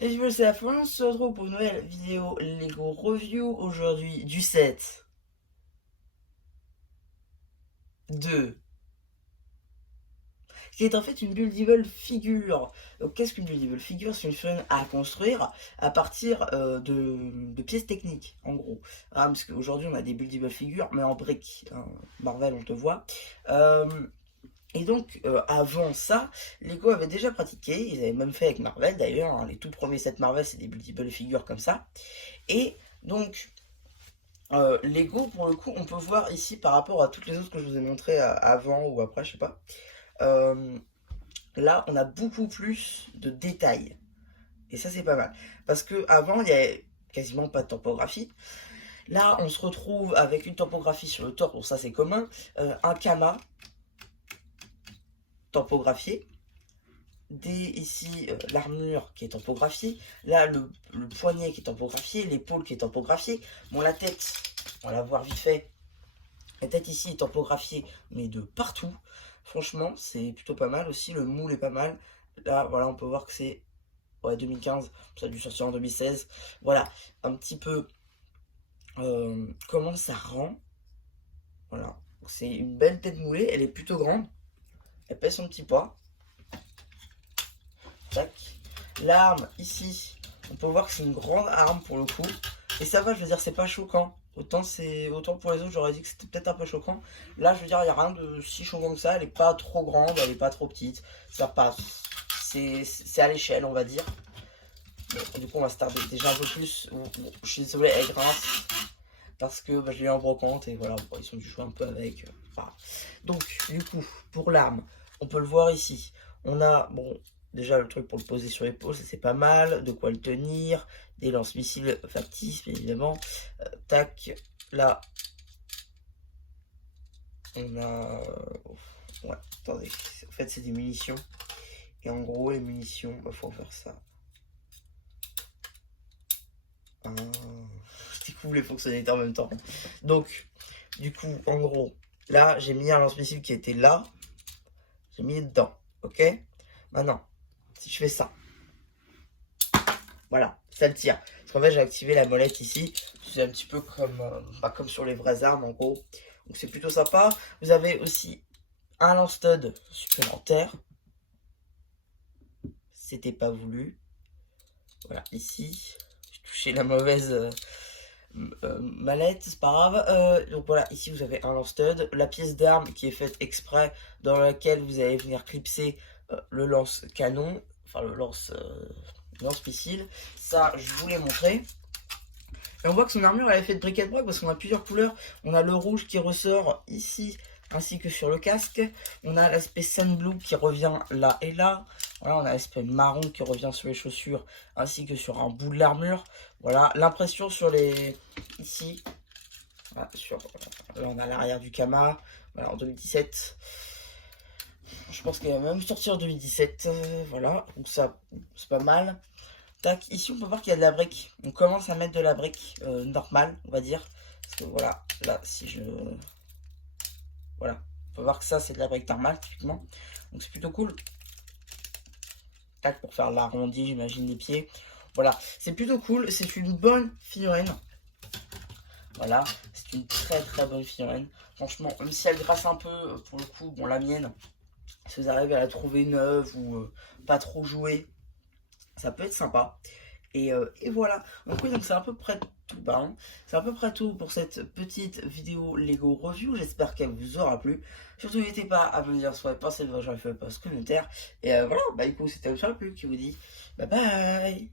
Salut people, c'est la fin, on se retrouve pour une nouvelle vidéo Lego Review aujourd'hui du set de qui est en fait une buildable figure. Donc qu'est-ce qu'une buildable figure? C'est une figurine à construire à partir de pièces techniques, en gros. Ah, parce qu'aujourd'hui on a des buildable figures, mais en briques, hein. Marvel, on te voit. Euh, Et donc, avant ça, Lego avait déjà pratiqué, ils avaient même fait avec Marvel d'ailleurs, hein, les tout premiers sets Marvel, c'est des multiple figures comme ça. Et donc, Lego, pour le coup, on peut voir ici par rapport à toutes les autres que je vous ai montrées avant ou après, je sais pas. euh, Là, on a beaucoup plus de détails. Et ça, c'est pas mal. Parce que avant il y avait quasiment pas de topographie. Là, on se retrouve avec une topographie sur le torse, bon, ça c'est commun. Un Kama topographié. Ici l'armure qui est topographiée, là le poignet qui est topographié, l'épaule qui est topographiée, bon la tête, on va la voir vite fait, la tête ici est topographiée mais de partout, franchement c'est plutôt pas mal aussi, le moule est pas mal, là voilà on peut voir que c'est ouais, 2015, ça a dû sortir en 2016, voilà un petit peu comment ça rend, voilà, c'est une belle tête moulée, elle est plutôt grande, elle pèse son petit poids. Tac. L'arme ici, on peut voir que c'est une grande arme pour le coup. Et ça va, je veux dire, c'est pas choquant. Autant pour les autres, j'aurais dit que c'était peut-être un peu choquant. Là, je veux dire, il n'y a rien de si choquant que ça. Elle est pas trop grande, elle est pas trop petite. Ça passe. C'est à l'échelle, on va dire. Bon, du coup, on va se tarder déjà un peu plus. Bon, je suis désolé, elle grince. Parce que bah, je l'ai en brocante et voilà, bon, ils ont dû jouer un peu avec. Voilà. Donc, du coup, pour l'arme, on peut le voir ici. On a, bon, déjà le truc pour le poser sur l'épaule, ça c'est pas mal. De quoi le tenir. Des lance-missiles factices, bien évidemment. Tac, là, on a. Ouais, attendez, en fait, c'est des munitions. Et en gros, les munitions, il faut faire ça. Ah, je découvre les fonctionnalités en même temps. Donc, du coup, en gros, là, j'ai mis un lance-missile qui était là. J'ai mis dedans, ok? Maintenant, si je fais ça, voilà, ça le tire. Parce qu'en fait, j'ai activé la molette ici. C'est un petit peu comme, comme sur les vraies armes, en gros. Donc, c'est plutôt sympa. Vous avez aussi un lance-stud supplémentaire. C'était pas voulu. Voilà, ici, j'ai touché la mauvaise mallette, c'est pas grave. Donc voilà, ici vous avez un lance-stud, la pièce d'arme qui est faite exprès, dans laquelle vous allez venir clipser le lance-canon, enfin le lance-missile. Ça, je vous l'ai montré. Et on voit que son armure elle est faite de bric-à-brac parce qu'on a plusieurs couleurs. On a le rouge qui ressort ici, ainsi que sur le casque. On a l'aspect sun blue qui revient là et là. Voilà, on a l'aspect marron qui revient sur les chaussures, ainsi que sur un bout de l'armure. Voilà, l'impression sur les... Ici, voilà, là on a l'arrière du Kama, voilà, en 2017. Je pense qu'il va même sortir en 2017, voilà, donc ça, c'est pas mal. Tac, ici on peut voir qu'il y a de la brique. On commence à mettre de la brique normale, on va dire. Parce que voilà, là, si je... Voilà, on peut voir que ça, c'est de la brique normale, typiquement. Donc c'est plutôt cool. Tac, pour faire l'arrondi, j'imagine, des pieds. Voilà, c'est plutôt cool. C'est une bonne figurine. Voilà, c'est une très très bonne figurine. Franchement, même si elle grasse un peu, pour le coup, bon, la mienne, si vous arrivez à la trouver neuve ou pas trop jouée, ça peut être sympa. Et voilà, donc oui, donc c'est à peu près tout, pardon. C'est à peu près tout pour cette petite vidéo Lego Review. J'espère qu'elle vous aura plu. Surtout n'hésitez pas à me dire soit passer le j'en fais pas ce commentaire. Et voilà, bah du coup c'était le pub qui vous dit bye bye.